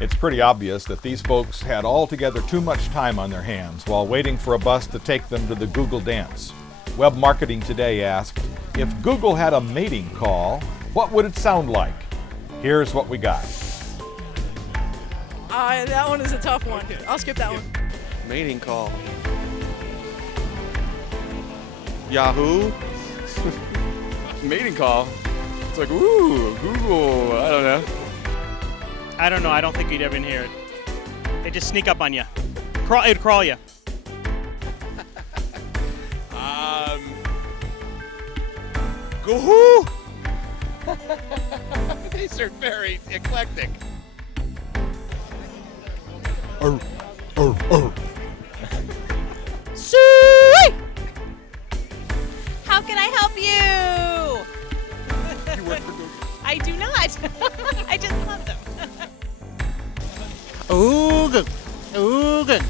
It's pretty obvious that these folks had altogether too much time on their hands while waiting for a bus to take them to the Google dance. Web Marketing Today asked, if Google had a mating call, what would it sound like? Here's what we got. That one is a tough one. I'll skip that one. Mating call. Yahoo? Mating call. It's like, ooh, Google, I don't know. I don't know. I don't think you'd ever hear it. They just sneak up on you. It'd crawl you. Goohoo! These are very eclectic. Sweet! How can I help you? You work for Google. I do not. I just love them. Ooh, good. Ooh, good.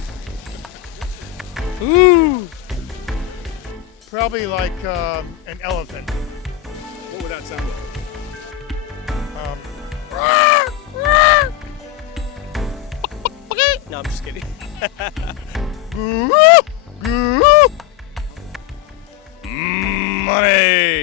Ooh. Probably like an elephant. What would that sound like? No, I'm just kidding. Money.